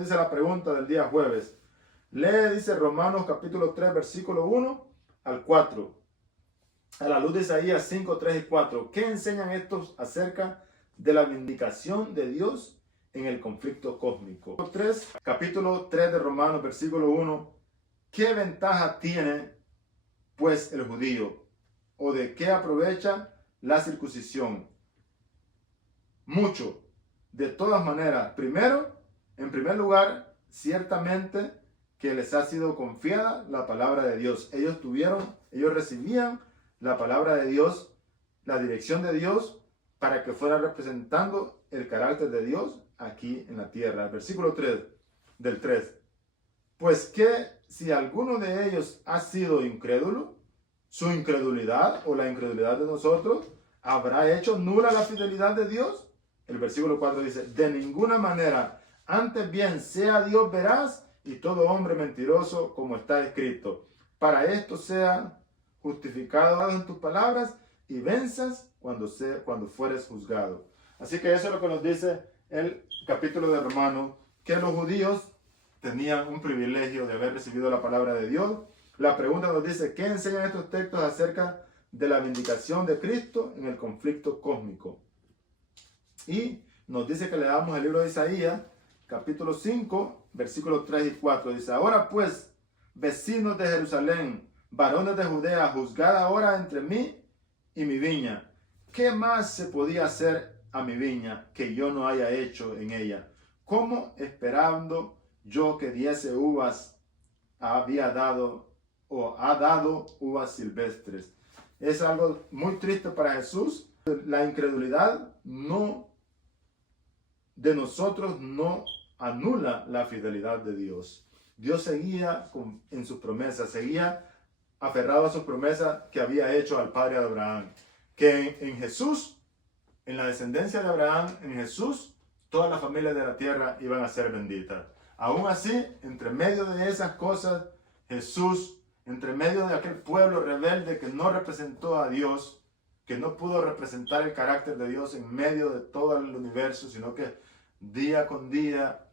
Dice la pregunta del día jueves. Lee, dice Romanos capítulo 3, versículo 1 al 4. A la luz de Isaías 5, 3 y 4. ¿Qué enseñan estos acerca de la vindicación de Dios en el conflicto cósmico? Capítulo 3 de Romanos, versículo 1. ¿Qué ventaja tiene, pues, el judío? ¿O de qué aprovecha la circuncisión? Mucho. De todas maneras, en primer lugar, ciertamente que les ha sido confiada la palabra de Dios. Ellos recibían la palabra de Dios, la dirección de Dios, para que fuera representando el carácter de Dios aquí en la tierra. Versículo 3 del 3. Pues que si alguno de ellos ha sido incrédulo, su incredulidad o la incredulidad de nosotros habrá hecho nula la fidelidad de Dios. El versículo 4 dice, de ninguna manera, antes bien sea Dios veraz y todo hombre mentiroso, como está escrito. Para esto sea justificado en tus palabras y venzas cuando fueres juzgado. Así que eso es lo que nos dice el capítulo de Romanos, que los judíos tenían un privilegio de haber recibido la palabra de Dios. La pregunta nos dice, ¿qué enseñan estos textos acerca de la vindicación de Cristo en el conflicto cósmico? Y nos dice que leamos el libro de Isaías, capítulo 5, versículos 3 y 4. Dice, ahora pues, vecinos de Jerusalén, varones de Judea, juzgad ahora entre mí y mi viña. ¿Qué más se podía hacer a mi viña que yo no haya hecho en ella? ¿Cómo esperando yo que diese uvas había dado o ha dado uvas silvestres? Es algo muy triste para Jesús. La incredulidad de nosotros no anula la fidelidad de Dios. Dios seguía en sus promesas, seguía aferrado a sus promesas que había hecho al padre de Abraham. Que en Jesús, en la descendencia de Abraham, en Jesús, todas las familias de la tierra iban a ser benditas. Aún así, entre medio de esas cosas, Jesús, entre medio de aquel pueblo rebelde que no representó a Dios, que no pudo representar el carácter de Dios en medio de todo el universo, sino que día con día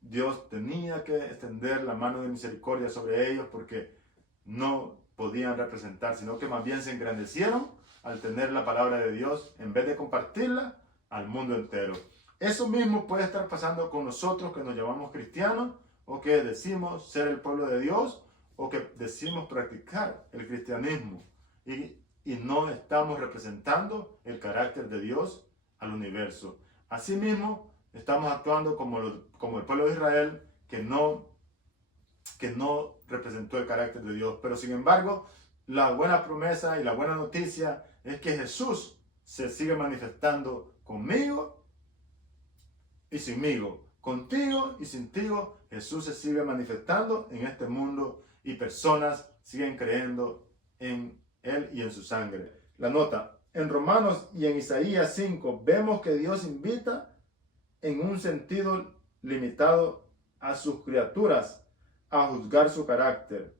Dios tenía que extender la mano de misericordia sobre ellos porque no podían representar, sino que más bien se engrandecieron al tener la palabra de Dios en vez de compartirla al mundo entero. Eso mismo puede estar pasando con nosotros que nos llamamos cristianos o que decimos ser el pueblo de Dios o que decimos practicar el cristianismo y no estamos representando el carácter de Dios al universo. Asimismo, estamos actuando como el pueblo de Israel que no representó el carácter de Dios. Pero sin embargo, la buena promesa y la buena noticia es que Jesús se sigue manifestando conmigo y sinmigo. Contigo y sintigo, Jesús se sigue manifestando en este mundo y personas siguen creyendo en Él y en su sangre. La nota, en Romanos y en Isaías 5 vemos que Dios invita en un sentido limitado a sus criaturas a juzgar su carácter.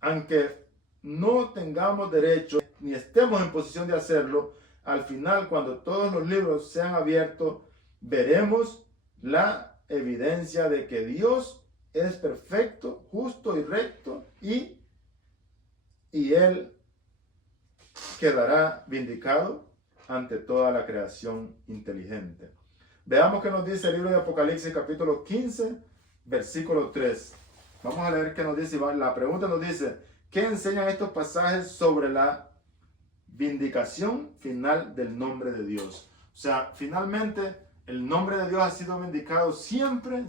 Aunque no tengamos derecho ni estemos en posición de hacerlo, al final, cuando todos los libros sean abiertos, veremos la evidencia de que Dios es perfecto, justo y recto y Él quedará vindicado ante toda la creación inteligente. Veamos qué nos dice el libro de Apocalipsis capítulo 15, versículo 3. Vamos a leer qué nos dice. La pregunta nos dice, ¿qué enseñan estos pasajes sobre la vindicación final del nombre de Dios? O sea, finalmente el nombre de Dios ha sido vindicado siempre,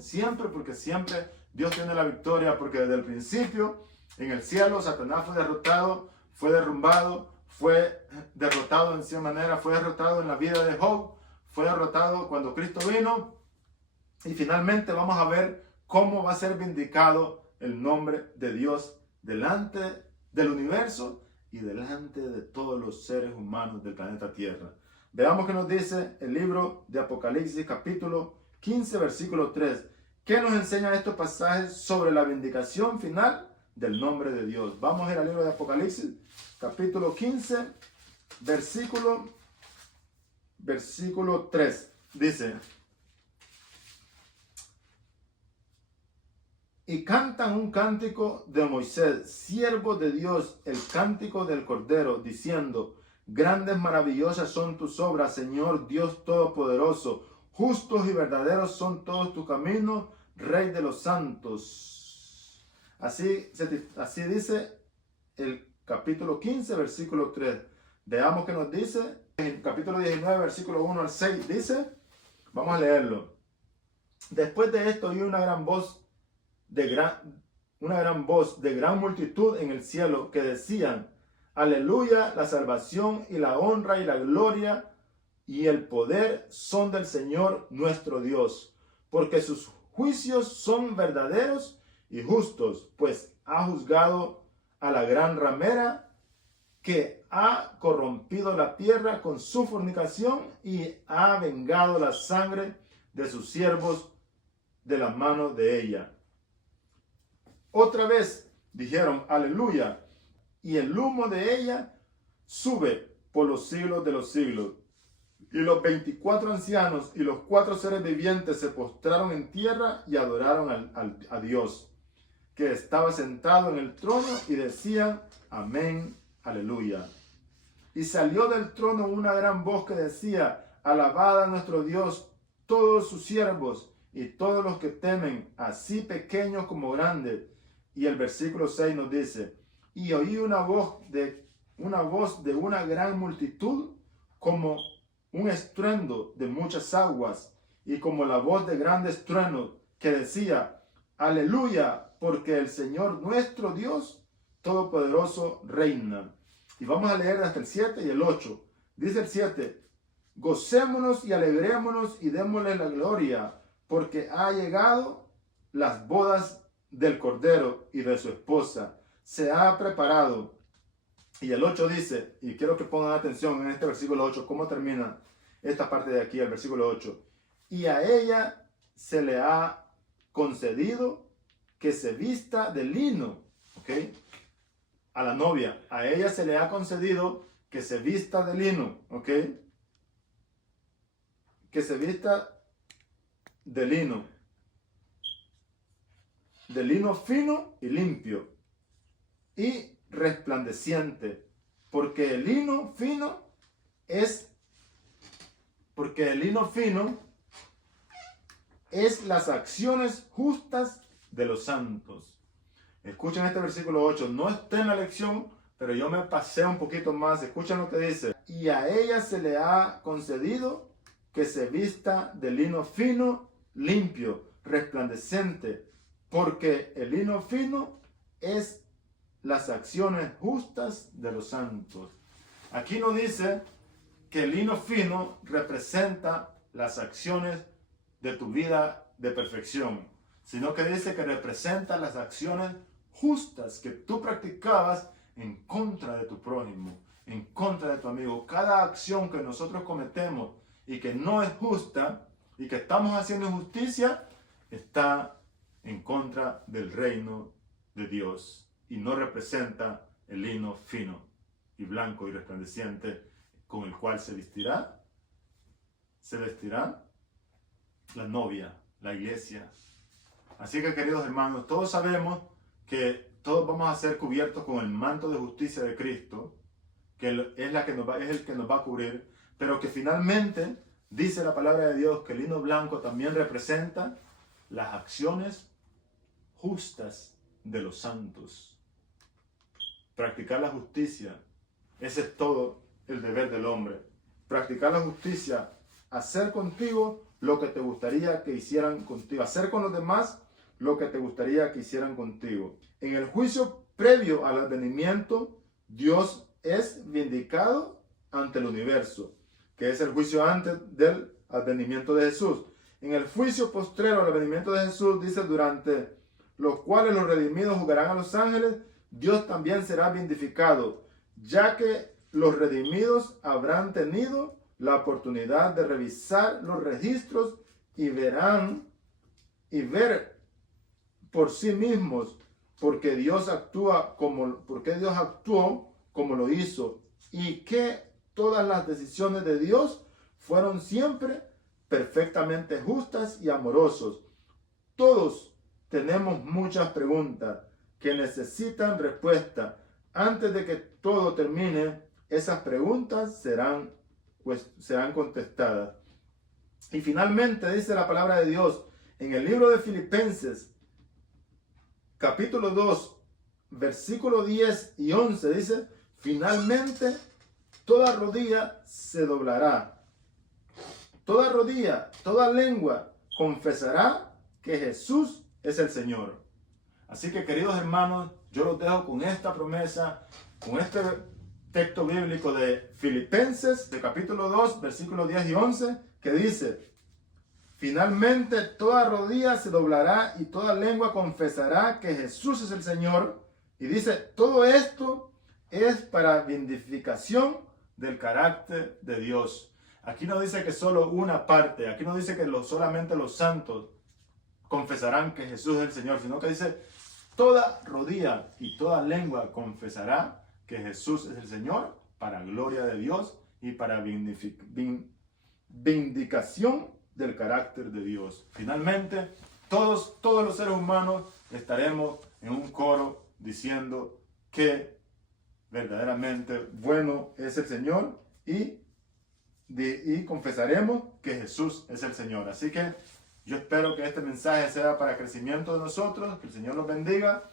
porque siempre Dios tiene la victoria, porque desde el principio en el cielo Satanás fue derrotado, fue derrumbado, fue derrotado en cierta manera, fue derrotado en la vida de Job, fue derrotado cuando Cristo vino y finalmente vamos a ver cómo va a ser vindicado el nombre de Dios delante del universo y delante de todos los seres humanos del planeta Tierra. Veamos qué nos dice el libro de Apocalipsis capítulo 15 versículo 3. ¿Qué nos enseñan estos pasajes sobre la vindicación final del nombre de Dios? Vamos a ir al libro de Apocalipsis capítulo 15 versículo 3. Dice, y cantan un cántico de Moisés, siervo de Dios, el cántico del Cordero, diciendo: grandes, maravillosas son tus obras, Señor Dios Todopoderoso. Justos y verdaderos son todos tus caminos, Rey de los santos. Así dice el capítulo 15, versículo 3. Veamos qué nos dice. En el capítulo 19, versículo 1 al 6, dice, vamos a leerlo. Después de esto oí una gran voz de gran multitud en el cielo que decían: aleluya, la salvación y la honra y la gloria y el poder son del Señor nuestro Dios, porque sus juicios son verdaderos y justos, pues ha juzgado a la gran ramera que ha corrompido la tierra con su fornicación y ha vengado la sangre de sus siervos de la mano de ella. Otra vez dijeron: aleluya, y el humo de ella sube por los siglos de los siglos. Y los 24 ancianos y los 4 seres vivientes se postraron en tierra y adoraron a Dios, que estaba sentado en el trono, y decían: amén, aleluya. Y salió del trono una gran voz que decía: alabad a nuestro Dios todos sus siervos y todos los que temen, así pequeños como grandes. Y el versículo 6 nos dice: y oí una voz de una gran multitud, como un estruendo de muchas aguas, y como la voz de grandes truenos, que decía: aleluya, porque el Señor nuestro Dios Todopoderoso reina. Y vamos a leer hasta el 7 y el 8. Dice el 7: gocémonos y alegrémonos y démosle la gloria, porque ha llegado las bodas del Cordero y de su esposa. Se ha preparado. Y el 8 dice, y quiero que pongan atención en este versículo 8, cómo termina esta parte de aquí, el versículo 8. Y a ella se le ha concedido que se vista de lino. ¿Ok? A la novia, a ella se le ha concedido que se vista de lino. ¿Ok? Que se vista de lino fino y limpio y resplandeciente, porque el lino fino es las acciones justas de los santos. Escuchen este versículo 8, no está en la lección, pero yo me pasé un poquito más. Escuchen lo que dice: y a ella se le ha concedido que se vista de lino fino, limpio, resplandeciente, porque el lino fino es las acciones justas de los santos. Aquí no dice que el lino fino representa las acciones de tu vida de perfección, sino que dice que representa las acciones justas que tú practicabas en contra de tu prójimo, en contra de tu amigo. Cada acción que nosotros cometemos y que no es justa y que estamos haciendo injusticia, está en contra del reino de Dios y no representa el lino fino y blanco y resplandeciente con el cual se vestirá la novia, la iglesia. Así que, queridos hermanos, todos sabemos que todos vamos a ser cubiertos con el manto de justicia de Cristo, que es el que nos va a cubrir, pero que finalmente dice la palabra de Dios que el lino blanco también representa las acciones justas de los santos. Practicar la justicia, ese es todo el deber del hombre. Practicar la justicia, hacer contigo lo que te gustaría que hicieran contigo, hacer con los demás lo que te gustaría que hicieran contigo. En el juicio previo al advenimiento, Dios es vindicado ante el universo, que es el juicio antes del advenimiento de Jesús. En el juicio postrero al advenimiento de Jesús, dice: durante los cuales los redimidos juzgarán a los ángeles, Dios también será vindificado, ya que los redimidos habrán tenido la oportunidad de revisar los registros y ver por sí mismos porque Dios actuó como lo hizo, y que todas las decisiones de Dios fueron siempre perfectamente justas y amorosos. Todos tenemos muchas preguntas que necesitan respuesta. Antes de que todo termine, esas preguntas serán contestadas. Y finalmente dice la palabra de Dios en el libro de Filipenses, capítulo 2, versículo 10 y 11, dice: finalmente toda rodilla se doblará, toda rodilla, toda lengua confesará que Jesús es el Señor. Así que, queridos hermanos, yo los dejo con esta promesa, con este texto bíblico de Filipenses, de capítulo 2, versículos 10 y 11, que dice: finalmente toda rodilla se doblará y toda lengua confesará que Jesús es el Señor. Y dice, todo esto es para vindicación del carácter de Dios. Aquí no dice que solo una parte, aquí no dice que solamente los santos confesarán que Jesús es el Señor, sino que dice, toda rodilla y toda lengua confesará que Jesús es el Señor, para gloria de Dios y para vindicación del carácter de Dios. Finalmente, todos los seres humanos estaremos en un coro diciendo que verdaderamente bueno es el Señor y confesaremos que Jesús es el Señor. Así que yo espero que este mensaje sea para crecimiento de nosotros, que el Señor los bendiga